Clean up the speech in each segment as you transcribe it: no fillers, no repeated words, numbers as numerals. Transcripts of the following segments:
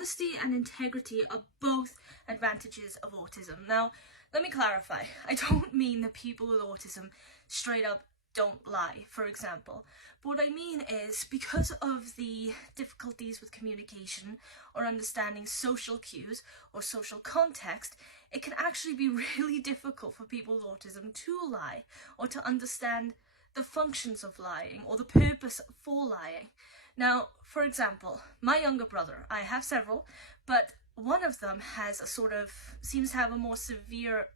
honesty and integrity are both advantages of autism. Now, let me clarify. I don't mean that people with autism straight up don't lie, for example. But what I mean is, because of the difficulties with communication or understanding social cues or social context, it can actually be really difficult for people with autism to lie or to understand the functions of lying or the purpose for lying. Now, for example, my younger brother, I have several, but one of them has seems to have a more severe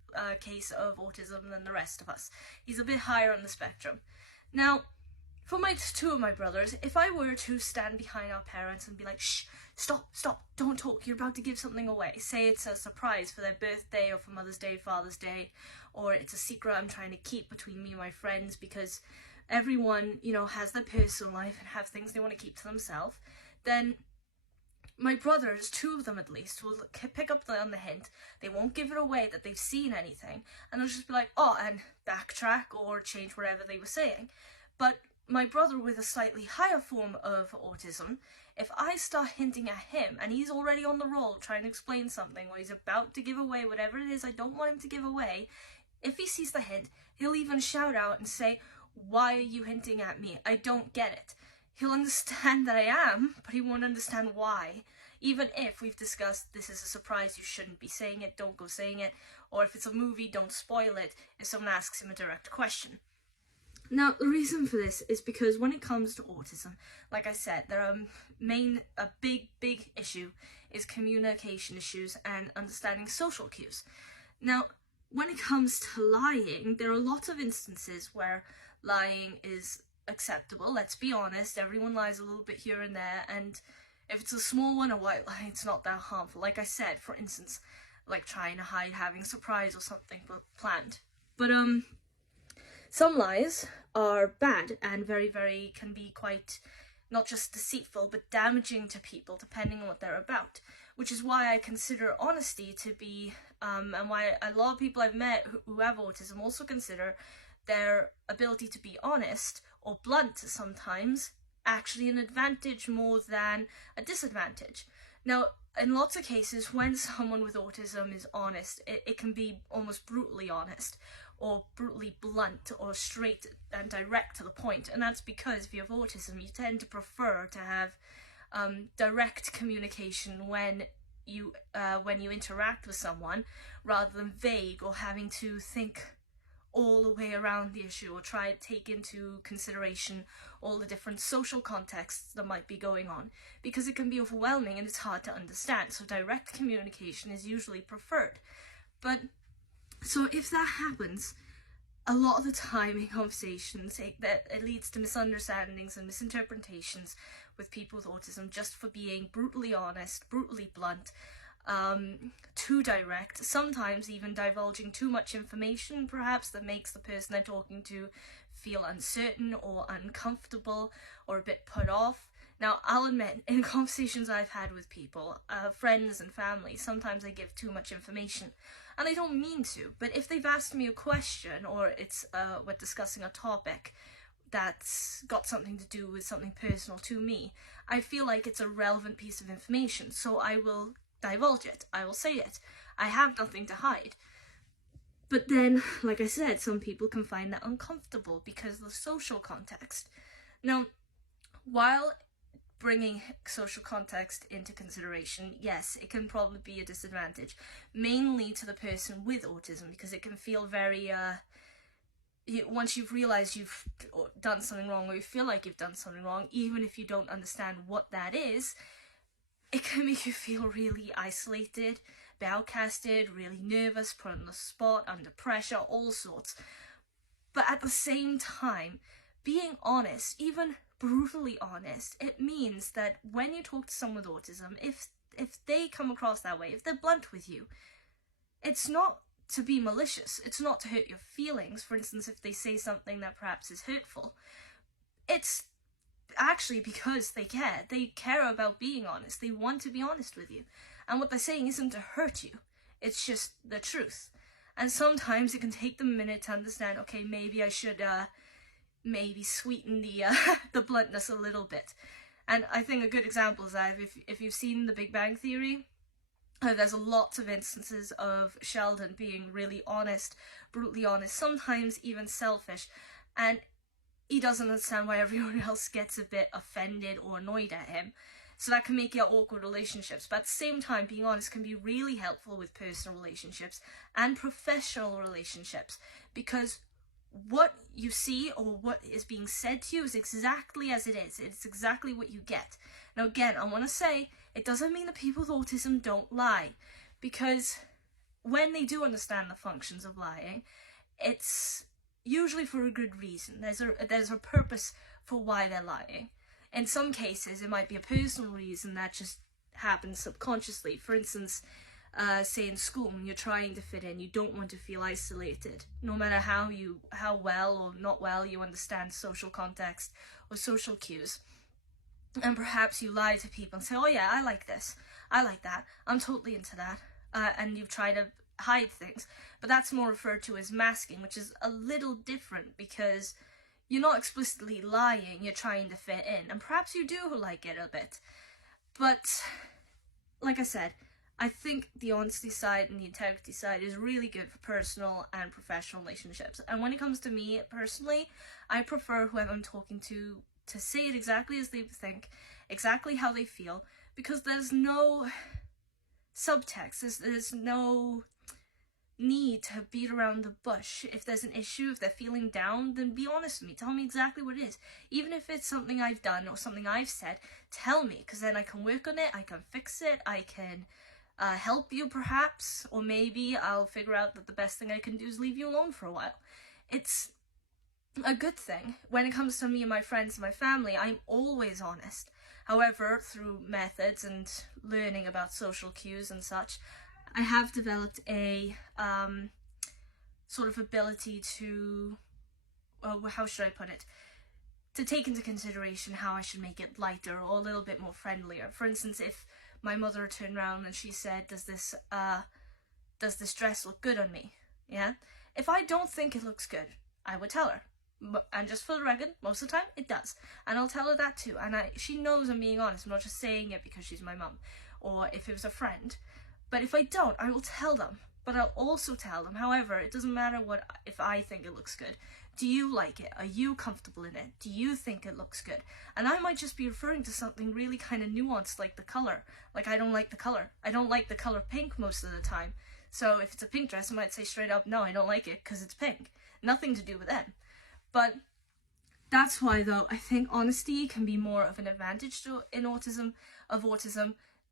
case of autism than the rest of us. He's a bit higher on the spectrum. Now, for two of my brothers, if I were to stand behind our parents and be like, shh, stop, don't talk, you're about to give something away. Say it's a surprise for their birthday or for Mother's Day, Father's Day, or it's a secret I'm trying to keep between me and my friends because everyone, has their personal life and have things they want to keep to themselves, then my brothers, two of them at least, will pick up on the hint. They won't give it away that they've seen anything, and they'll just be like, oh, and backtrack or change whatever they were saying. But my brother with a slightly higher form of autism, if I start hinting at him, and he's already on the roll trying to explain something, or he's about to give away whatever it is I don't want him to give away, if he sees the hint, he'll even shout out and say, why are you hinting at me? I don't get it. He'll understand that I am, but he won't understand why. Even if we've discussed this is a surprise, you shouldn't be saying it, don't go saying it, or if it's a movie, don't spoil it if someone asks him a direct question. Now, the reason for this is because when it comes to autism, like I said, a big issue is communication issues and understanding social cues. Now, when it comes to lying, there are lots of instances where lying is acceptable. Let's be honest, everyone lies a little bit here and there, and if it's a small one, a white lie, it's not that harmful. Like I said, for instance, like trying to hide having a surprise or something planned. But some lies are bad and very can be quite not just deceitful but damaging to people depending on what they're about, which is why I consider honesty to be and why a lot of people I've met who have autism also consider their ability to be honest or blunt sometimes actually an advantage more than a disadvantage. Now, in lots of cases, when someone with autism is honest, it can be almost brutally honest or brutally blunt or straight and direct to the point. And that's because if you have autism, you tend to prefer to have direct communication when you interact with someone rather than vague or having to think all the way around the issue or try to take into consideration all the different social contexts that might be going on, because it can be overwhelming and it's hard to understand. So direct communication is usually preferred. But so if that happens, a lot of the time in conversations, it leads to misunderstandings and misinterpretations with people with autism just for being brutally honest, brutally blunt, too direct, sometimes even divulging too much information perhaps that makes the person they're talking to feel uncertain or uncomfortable or a bit put off. Now, I'll admit, in conversations I've had with people, friends and family, sometimes I give too much information, and I don't mean to, but if they've asked me a question or it's we're discussing a topic that's got something to do with something personal to me, I feel like it's a relevant piece of information, so I will divulge it, I will say it. I have nothing to hide. But then, like I said, some people can find that uncomfortable because of the social context. Now, while bringing social context into consideration, yes, it can probably be a disadvantage, mainly to the person with autism, because it can feel very, once you've realised you've done something wrong, or you feel like you've done something wrong, even if you don't understand what that is, it can make you feel really isolated, outcasted, really nervous, put on the spot, under pressure, all sorts. But at the same time, being honest, even brutally honest, it means that when you talk to someone with autism, if they come across that way, if they're blunt with you, it's not to be malicious, it's not to hurt your feelings. For instance, if they say something that perhaps is hurtful, it's actually because they care about being honest, they want to be honest with you, and what they're saying isn't to hurt you, it's just the truth. And sometimes it can take them a minute to understand, okay, maybe I should maybe sweeten the bluntness a little bit. And I think a good example is that if you've seen The Big Bang Theory, there's lots of instances of Sheldon being really honest, brutally honest, sometimes even selfish, and he doesn't understand why everyone else gets a bit offended or annoyed at him. So that can make it awkward relationships. But at the same time, being honest can be really helpful with personal relationships and professional relationships, because what you see or what is being said to you is exactly as it is. It's exactly what you get. Now again, I want to say, it doesn't mean that people with autism don't lie, because when they do understand the functions of lying, it's usually for a good reason. There's a purpose for why they're lying. In some cases, it might be a personal reason that just happens subconsciously. For instance, say in school, when you're trying to fit in, you don't want to feel isolated, no matter how well or not well you understand social context or social cues. And perhaps you lie to people and say, oh yeah, I like this, I like that, I'm totally into that, and you try to hide things. But that's more referred to as masking, which is a little different, because you're not explicitly lying, you're trying to fit in, and perhaps you do like it a bit. But like I said, I think the honesty side and the integrity side is really good for personal and professional relationships. And when it comes to me personally, I prefer whoever I'm talking to say it exactly as they think, exactly how they feel, because there's no subtext, there's no need to beat around the bush. If there's an issue, if they're feeling down, then be honest with me, tell me exactly what it is. Even if it's something I've done or something I've said, tell me, because then I can work on it, I can fix it, I can help you perhaps, or maybe I'll figure out that the best thing I can do is leave you alone for a while. It's a good thing. When it comes to me and my friends and my family, I'm always honest. However, through methods and learning about social cues and such, I have developed a sort of ability to, how should I put it, to take into consideration how I should make it lighter or a little bit more friendlier. For instance, if my mother turned around and she said, does this dress look good on me? Yeah? If I don't think it looks good, I would tell her. And just for the record, most of the time, it does. And I'll tell her that too. And she knows I'm being honest. I'm not just saying it because she's my mum, or if it was a friend. But if I don't, I will tell them. But I'll also tell them, however, it doesn't matter if I think it looks good. Do you like it? Are you comfortable in it? Do you think it looks good? And I might just be referring to something really kind of nuanced, like the color. Like, I don't like the color. I don't like the color pink most of the time. So if it's a pink dress, I might say straight up, no, I don't like it because it's pink. Nothing to do with them. But that's why, though, I think honesty can be more of an advantage in autism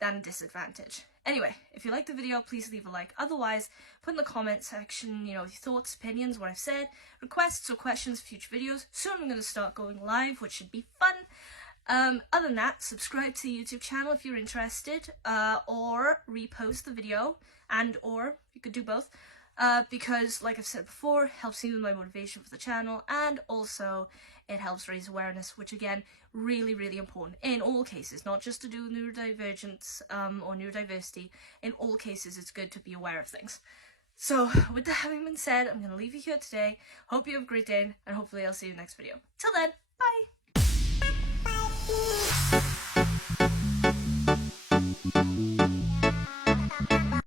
than a disadvantage. Anyway, if you liked the video, please leave a like. Otherwise, put in the comment section, your thoughts, opinions, what I've said, requests or questions for future videos. Soon I'm going to start going live, which should be fun. Other than that, subscribe to the YouTube channel if you're interested, or repost the video, or you could do both. Because, like I've said before, it helps me with my motivation for the channel, and also it helps raise awareness, which again, really, really important in all cases, not just to do neurodivergence or neurodiversity. In all cases, it's good to be aware of things. So, with that having been said, I'm going to leave you here today. Hope you have a great day, and hopefully I'll see you in the next video. Till then, bye!